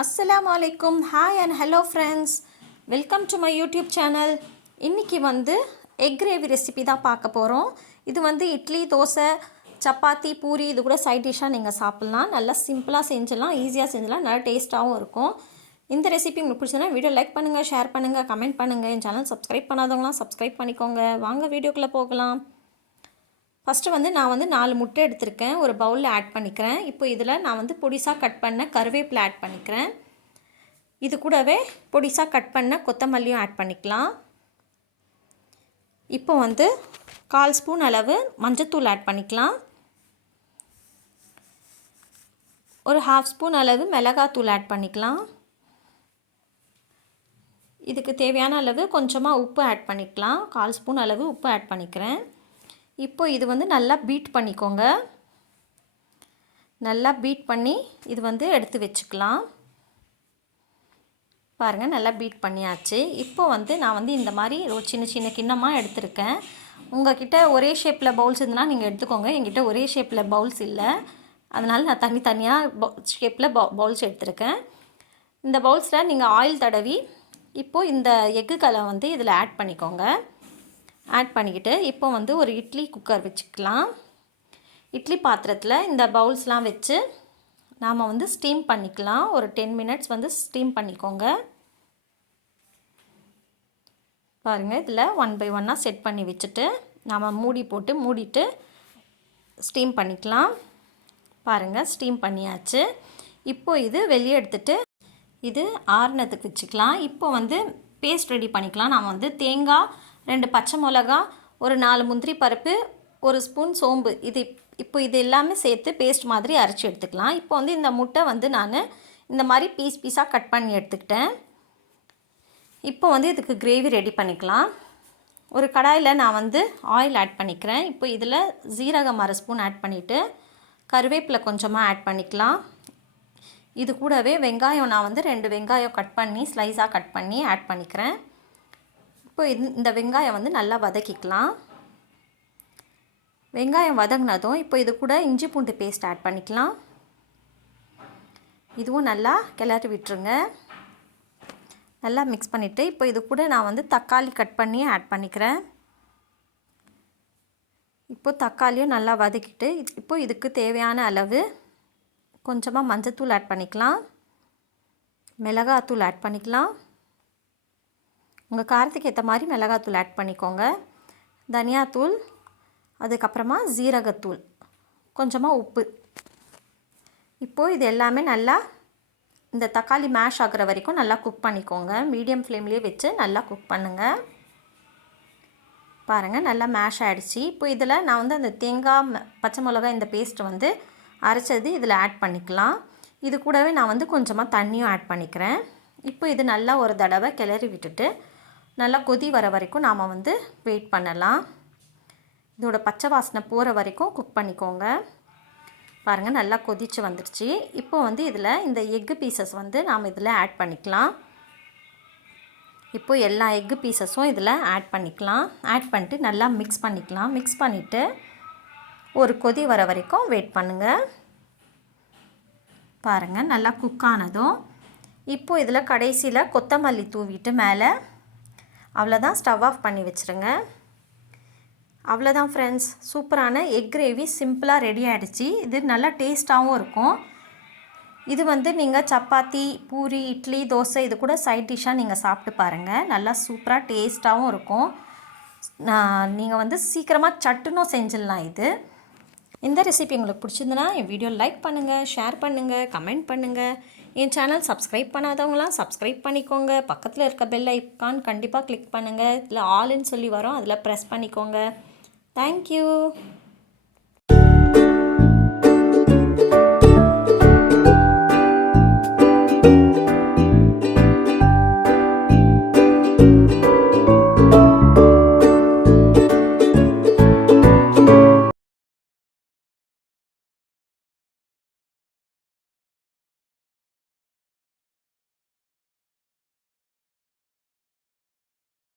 அஸ்லாம் அலைக்கும் hi and hello friends welcome to my YouTube channel இன்றைக்கி வந்து எக் கிரேவி ரெசிபி தான் பார்க்க போகிறோம் இது வந்து இட்லி தோசை சப்பாத்தி பூரி இது கூட சைட் டிஷ்ஷாக நீங்கள் சாப்பிட்லாம். நல்லா சிம்பிளாக செஞ்சிடலாம் ஈஸியாக செஞ்சிடலாம். நல்லா டேஸ்ட்டாகவும் இருக்கும். இந்த ரெசிபி உங்களுக்கு பிடிச்சதுன்னா வீடியோ லைக் பண்ணுங்கள் ஷேர் பண்ணுங்கள் கமெண்ட் பண்ணுங்கள் என் சேனல் சப்ஸ்கிரைப் பண்ணாதவங்களாம் சப்ஸ்கிரைப் பண்ணிக்கோங்க. வாங்க வீடியோக்குள்ளே போகலாம். ஃபஸ்ட்டு வந்து நான் வந்து நாலு முட்டை எடுத்திருக்கேன். ஒரு பவுலில் ஆட் பண்ணிக்கிறேன். இப்போ இதில் நான் வந்து பொடிசாக கட் பண்ண கருவேப்பிலை ஆட் பண்ணிக்கிறேன். இது கூடவே பொடிசாக கட் பண்ண கொத்தமல்லியும் ஆட் பண்ணிக்கலாம். இப்போ வந்து கால் ஸ்பூன் அளவு மஞ்சத்தூள் ஆட் பண்ணிக்கலாம். ஒரு ஹாஃப் ஸ்பூன் அளவு மிளகாத்தூள் ஆட் பண்ணிக்கலாம். இதுக்கு தேவையான அளவு கொஞ்சமாக உப்பு ஆட் பண்ணிக்கலாம். கால் ஸ்பூன் அளவு உப்பு ஆட் பண்ணிக்கிறேன். இப்போ இது வந்து நல்லா பீட் பண்ணிக்கோங்க. நல்லா பீட் பண்ணி இது வந்து எடுத்து வச்சுக்கலாம். பாருங்கள் நல்லா பீட் பண்ணியாச்சு. இப்போ வந்து நான் வந்து இந்த மாதிரி ஒரு சின்ன சின்ன கிண்ணமாக எடுத்திருக்கேன். உங்ககிட்ட ஒரே ஷேப்பில் பவுல்ஸ் இருந்ததுன்னா நீங்கள் எடுத்துக்கோங்க. எங்கிட்ட ஒரே ஷேப்பில் பவுல்ஸ் இல்லை. அதனால் நான் தனி தனியாக ஷேப்பில் பவுல்ஸ் எடுத்திருக்கேன். இந்த பவுல்ஸில் நீங்கள் ஆயில் தடவி இப்போது இந்த எக்குகளை வந்து இதில் ஆட் பண்ணிக்கோங்க. ஆட் பண்ணிக்கிட்டு இப்போ வந்து ஒரு இட்லி குக்கர் வச்சுக்கலாம். இட்லி பாத்திரத்தில் இந்த பவுல்ஸ்லாம் வச்சு நாம் வந்து ஸ்டீம் பண்ணிக்கலாம். ஒரு டென் மினிட்ஸ் வந்து ஸ்டீம் பண்ணிக்கோங்க. பாருங்கள் இதில் ஒன் பை ஒன்னாக செட் பண்ணி வச்சுட்டு நாம் மூடி போட்டு மூடிட்டு ஸ்டீம் பண்ணிக்கலாம். பாருங்கள் ஸ்டீம் பண்ணியாச்சு. இப்போ இது வெளியே எடுத்துகிட்டு இது ஆறுனத்துக்கு வச்சுக்கலாம். இப்போ வந்து பேஸ்ட் ரெடி பண்ணிக்கலாம். நாம் வந்து தேங்காய் ரெண்டு பச்சை மிளகா ஒரு நாலு முந்திரி பருப்பு ஒரு ஸ்பூன் சோம்பு. இது இப்போ இது எல்லாமே சேர்த்து பேஸ்ட் மாதிரி அரைச்சி எடுத்துக்கலாம். இப்போ வந்து இந்த முட்டை வந்து நான் இந்த மாதிரி பீஸ் பீஸாக கட் பண்ணி எடுத்துக்கிட்டேன். இப்போ வந்து இதுக்கு கிரேவி ரெடி பண்ணிக்கலாம். ஒரு கடாயில் நான் வந்து ஆயில் ஆட் பண்ணிக்கிறேன். இப்போ இதில் ஜீரகம் அரை ஸ்பூன் ஆட் பண்ணிவிட்டு கருவேப்பிலை கொஞ்சமாக ஆட் பண்ணிக்கலாம். இது கூடவே வெங்காயம் நான் வந்து ரெண்டு வெங்காயம் கட் பண்ணி ஸ்லைஸாக கட் பண்ணி ஆட் பண்ணிக்கிறேன். இப்போ இந்த வெங்காயம் வந்து நல்லா வதக்கிக்கலாம். வெங்காயம் வதங்கினதும் இப்போ இது கூட இஞ்சி பூண்டு பேஸ்ட் ஆட் பண்ணிக்கலாம். இதுவும் நல்லா கிளறி விட்டுருங்க. நல்லா மிக்ஸ் பண்ணிவிட்டு இப்போ இது கூட நான் வந்து தக்காளி கட் பண்ணி ஆட் பண்ணிக்கிறேன். இப்போ தக்காளியும் நல்லா வதக்கிட்டு இப்போ இதுக்கு தேவையான அளவு கொஞ்சமாக மஞ்சத்தூள் ஆட் பண்ணிக்கலாம். மிளகாத்தூள் ஆட் பண்ணிக்கலாம். உங்கள் காரத்துக்கு ஏற்ற மாதிரி மிளகாத்தூள் ஆட் பண்ணிக்கோங்க. தனியாத்தூள் அதுக்கப்புறமா ஜீரகத்தூள் கொஞ்சமாக உப்பு. இப்போது இது எல்லாமே நல்லா இந்த தக்காளி மேஷ் ஆகிற வரைக்கும் நல்லா குக் பண்ணிக்கோங்க. மீடியம் ஃப்ளேம்லேயே வச்சு நல்லா குக் பண்ணுங்கள் பாருங்கள் நல்லா மேஷ் ஆகிடுச்சி இப்போ இதில் நான் வந்து அந்த தேங்காய் பச்சை மிளகாய் இந்த பேஸ்ட் வந்து அரைச்சது இதில் ஆட் பண்ணிக்கலாம். இது கூடவே நான் வந்து கொஞ்சமாக தண்ணியும் ஆட் பண்ணிக்கிறேன். இப்போ இது நல்லா ஒரு தடவை கிளறி விட்டுட்டு நல்லா கொதி வர வரைக்கும் நாம் வந்து வெயிட் பண்ணலாம். இதோட பச்சை வாசனை போகிற வரைக்கும் குக் பண்ணிக்கோங்க. பாருங்கள் நல்லா கொதித்து வந்துடுச்சு இப்போ வந்து இதில் இந்த எக்கு பீசஸ் வந்து நாம் இதில் ஆட் பண்ணிக்கலாம். இப்போது எல்லா எக்கு பீசஸும் இதில் ஆட் பண்ணிக்கலாம். ஆட் பண்ணிட்டு நல்லா மிக்ஸ் பண்ணிக்கலாம். மிக்ஸ் பண்ணிவிட்டு ஒரு கொதி வர வரைக்கும் வெயிட் பண்ணுங்கள் பாருங்கள் நல்லா குக் ஆனதும். இப்போது இதில் கடைசியில் கொத்தமல்லி தூவிட்டு மேலே அவ்வளோதான் ஸ்டவ் ஆஃப் பண்ணி வச்சுருங்க. அவ்வளோதான் ஃப்ரெண்ட்ஸ் சூப்பரான எக் கிரேவி சிம்பிளாக ரெடி ஆகிடுச்சி இது நல்லா டேஸ்ட்டாகவும் இருக்கும். இது வந்து நீங்கள் சப்பாத்தி பூரி இட்லி தோசை இது கூட சைட் டிஷ்ஷாக நீங்கள் சாப்பிட்டு பாருங்கள் நல்லா சூப்பராக டேஸ்ட்டாகவும் இருக்கும். நீங்கள் வந்து சீக்கிரமாக சட்டுனும் செஞ்சிடலாம் இது. இந்த ரெசிபி உங்களுக்கு பிடிச்சிருந்துன்னா என் வீடியோ லைக் பண்ணுங்கள் ஷேர் பண்ணுங்கள் கமெண்ட் பண்ணுங்கள் என் சேனல் சப்ஸ்கிரைப் பண்ணாதவங்களாம் சப்ஸ்கிரைப் பண்ணிக்கோங்க. பக்கத்தில் இருக்க பெல் ஐக்கான் கண்டிப்பாக கிளிக் பண்ணுங்கள் இதில் ஆல்னு சொல்லி வரும். அதில் ப்ரெஸ் பண்ணிக்கோங்க. தேங்க்யூ